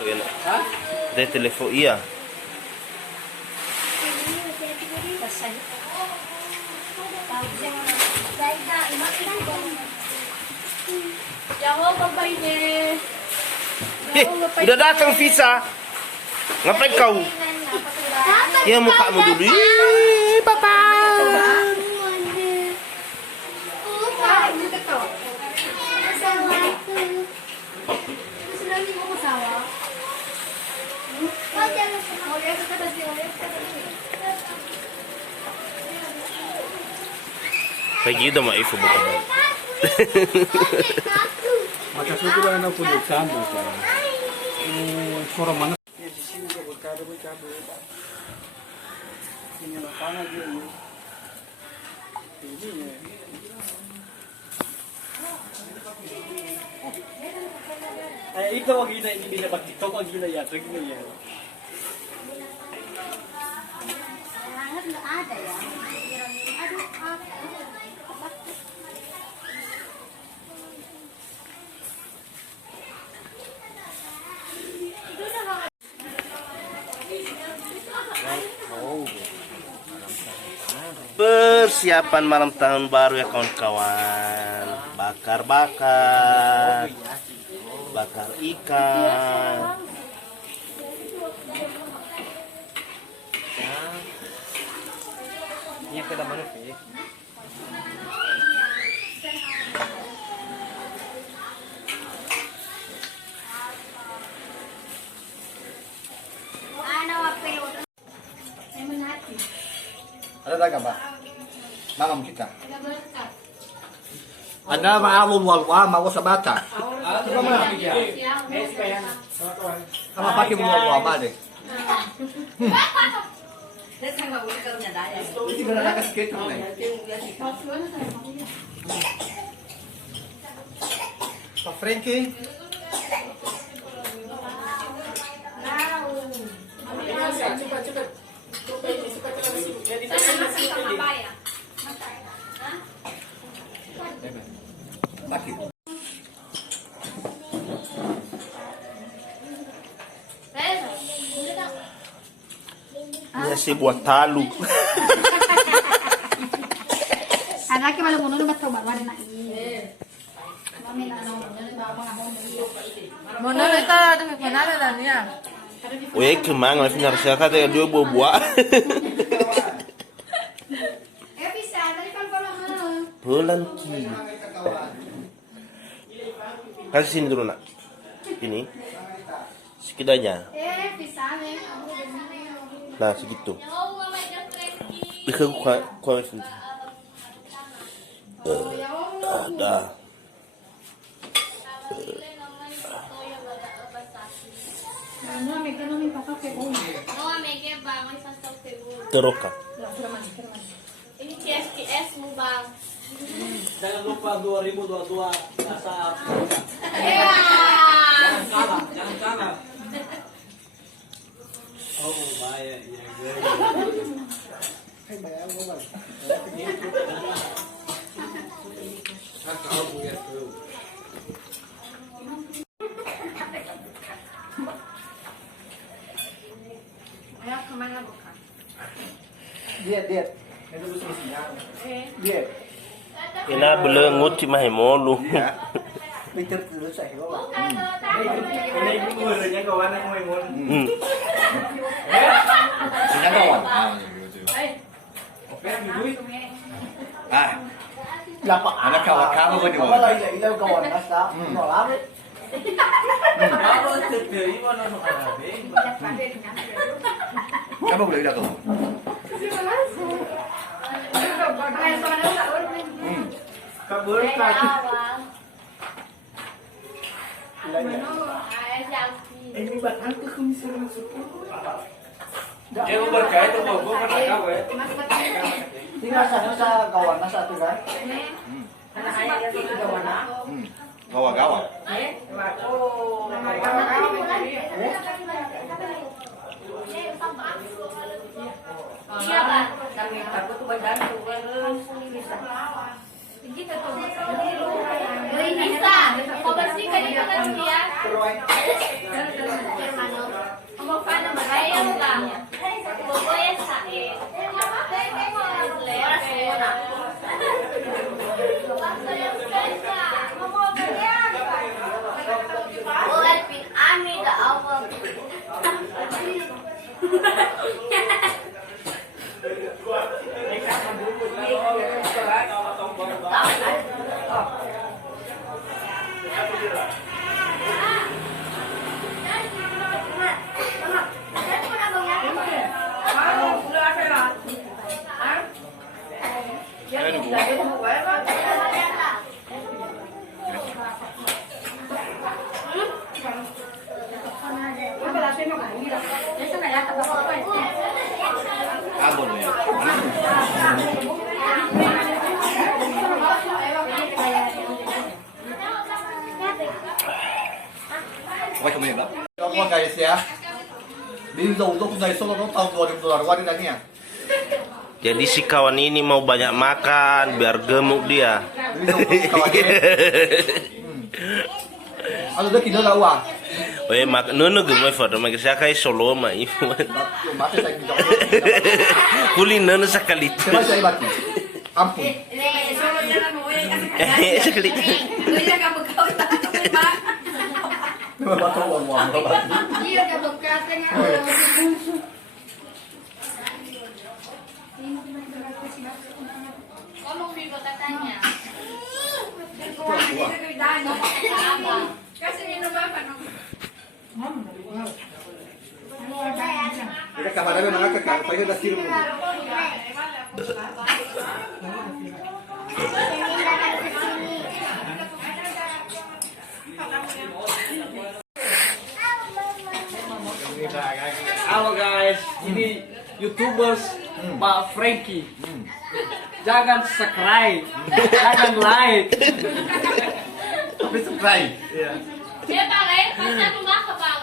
De telepon, iya. Udah datang visa. Ngapain kau? Ya mukamu dulu. Ih, papa. Pagi udah mau ifu bukan? Makasih juga anak punya sambal sekarang. Suara mana? Di sini juga berkado. Ini lapangan dia ini. Ini ya. Ikaw ang gina, hindi na mag-tiktok ang gina yan. Tingnan yan. Ada ya. Persiapan malam tahun baru ya kawan-kawan. Bakar ikan. Ini kada mana sih? Ada dagang ba? Malam kita. Ada maalum walwa mau sa bata. Ano ba mga Sama pakai walwa ba deh? Hindi ko na nakaskate mo eh. Pa Frankie. Bakit? Ya sih buat talu. Anak yang malu mundur betul bawa na Mundur itu ada kenal dan ya. Oye, que man, al final se acaba de dua buah. Pulang ki. Kasih sini dulu nak. Ini sekidanya. Nah segitu. Bisa kau sini. Ada. Teroka. Ini KSKS mo bang? Jangan lupa 2022 nasa Jangan kalah. Oh, bahaya. Hey, bahaya mo ba? Ayo kemana bukan? Diet. Itu bisa siang. Diet. Ina belengut ci mahe molu. Pinter terus saya bawa. Ini ibu gurunya kawan yang mau mon. Punya kawan. Ah. Lapa anak kawan kamu kan dia. Kalau ilau kawan nasa, nolak. Kalau terjadi mana nak kamu boleh dah kawan. Kabur kan. Ini bahkan ke kemisalan sepuluh. Dia berkait tu bawa mana kau eh? Tinggal sa kawan na satu kan? Anak ayah itu kawan. Gawa-gawa. Oh, Iya ba? kami takut tu badan tu kan. Kita to. Bisa. Pag-bersih ka dito ng siya. Abon ya. Quay comment đó. Cho guys ya. Di untuk dari Solo tahun 2000 wadi tadi ya. Jadi si kawan ini mau banyak makan biar gemuk dia. Ano dah kita dah wah. Oye, mak nono gemuk foto mak saya kayak Solo mah itu. Mati saya kita. Kuli nono sekali. Coba saya bati. Ampun. Sekali. Coba batu uang. Iya, kabukatnya. Ngomong Vivo katanya. Kasih minum apa? Kita kamarnya memang kakak, saya dah kirim. Halo guys, ini YouTubers Pak Frankie. Jangan subscribe, jangan like. Tapi subscribe. Dia pakai pacar rumah ke bang.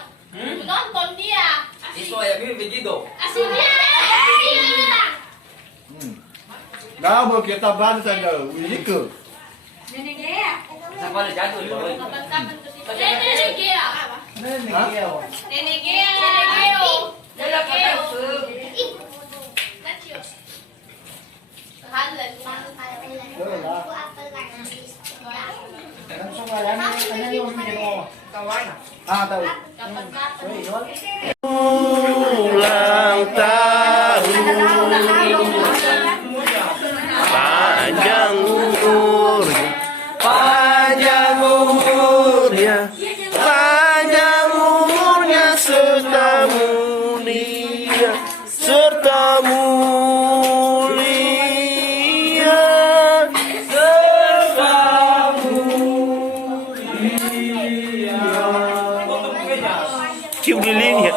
Nonton dia. Itu ya begitu. Aslinya. Dah mau kita bahas saja, ini ke. Sampai jatuh di bawah. Kapan-kapan tuh sih. Nenek Gea. Nenek Geo. Nenek Geo. Kacau. Kehalan. Ah, tahu. Kapan-kapan. Ulang tahun panjang umurnya, panjang umurnya, panjang umurnya serta mulia, serta mulia, serta mulia. Cium lilinnya.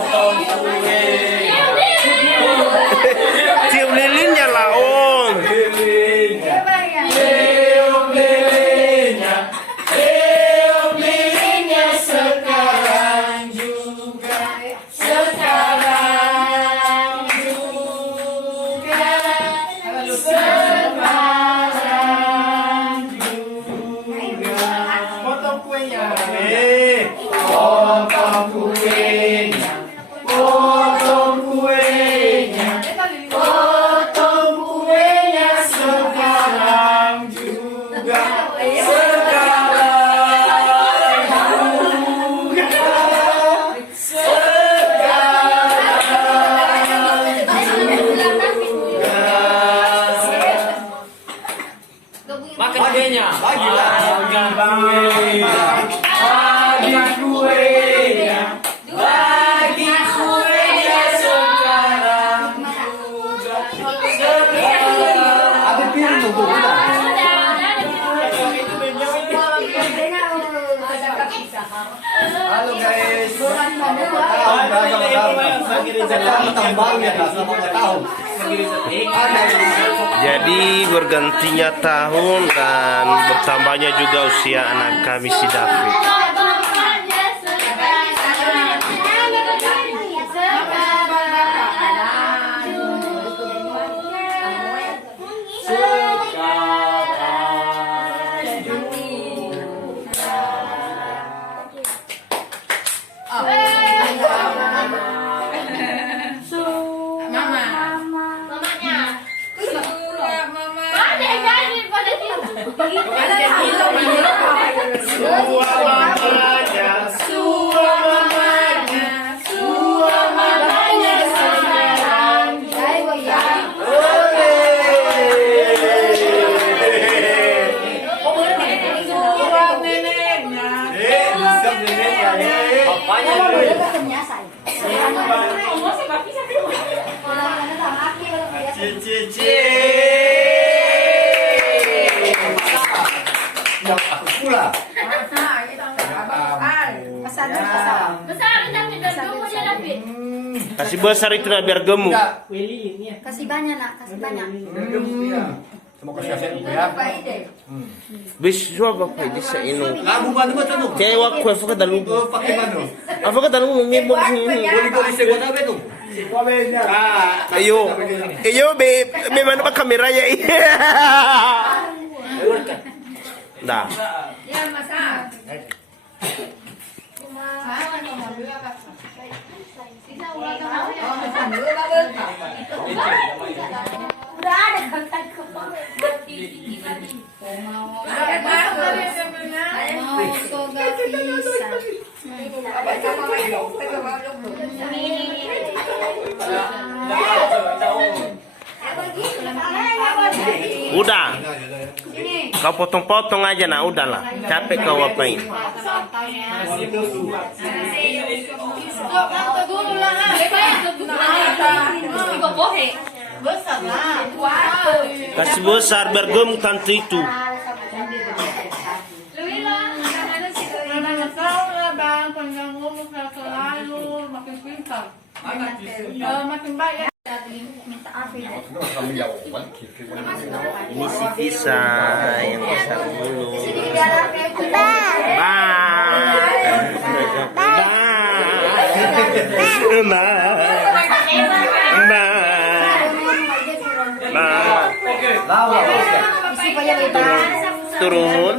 Cium lilinnya lah om. Potong kuenya. Potong kuenya. Potong kuenya. Potong kuenya sekarang juga. Sekarang juga. Makan kuenya. Bagilah. Makan kuenya. Bagi kuenya. Bagi kuenya sekarang juga. Sekarang. Ada piring nunggu kita. Halo guys. Tahun baru ya kak, selamat tahun. Jadi bergantinya tahun dan bertambahnya juga usia anak kami si David. Mamanya. Ada yang jadi pada situ. Pesan. Besar tapi dan dulu dia David. Kasih besar itu nak biar gemuk. Kasih banyak nak, kasih banyak. Terima kasih ya. Bis suapa pa di sa ino. Lagu mana ba tanong? Kaya wak ko fa dalu. Pakai mana? Apa ka dalu ngi mo. Boleh segundo ba ito? Ayo be mana ba kamera ya. Dah. Yan, masa. Udah ada kontak ko. Mau soga bisa. Udah. Kau potong-potong aja nak, udahlah. Capek kau apain. Kasih besar biar gemuk tante itu. Makin baik ya. Minta apa ya? Ini si Visa yang besar dulu. Turun.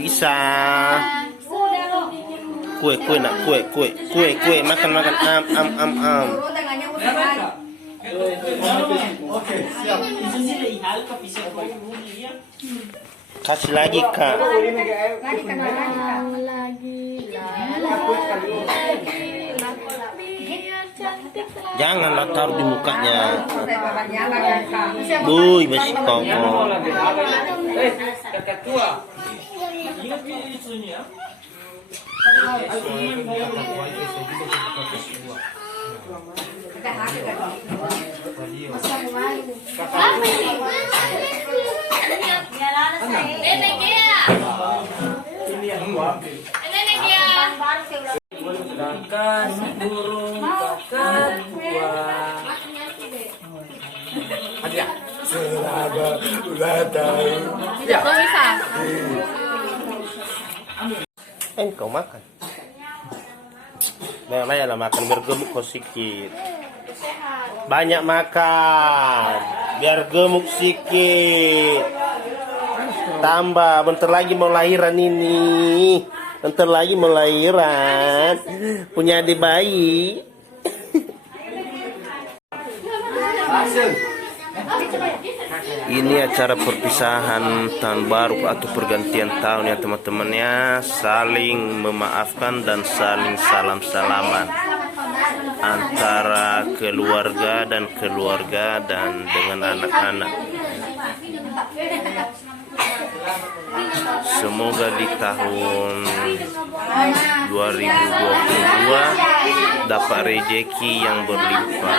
Bisa. Kue nak kue makan am. Kasih lagi kak. Janganlah taruh di mukanya. Buy masih kongkong. Kakak tua. Sedangkan burung kakak tua. Kau makan. Lah makan biar gemuk kau sikit. Banyak makan biar gemuk sikit. Tambah bentar lagi mau lahiran ini. Bentar lagi mau lahiran. Punya adik bayi. Ini acara perpisahan tahun baru atau pergantian tahun ya teman-teman ya. Saling memaafkan dan saling salam-salaman antara keluarga dan dengan anak-anak. Semoga di tahun 2022 dapat rezeki yang berlimpah.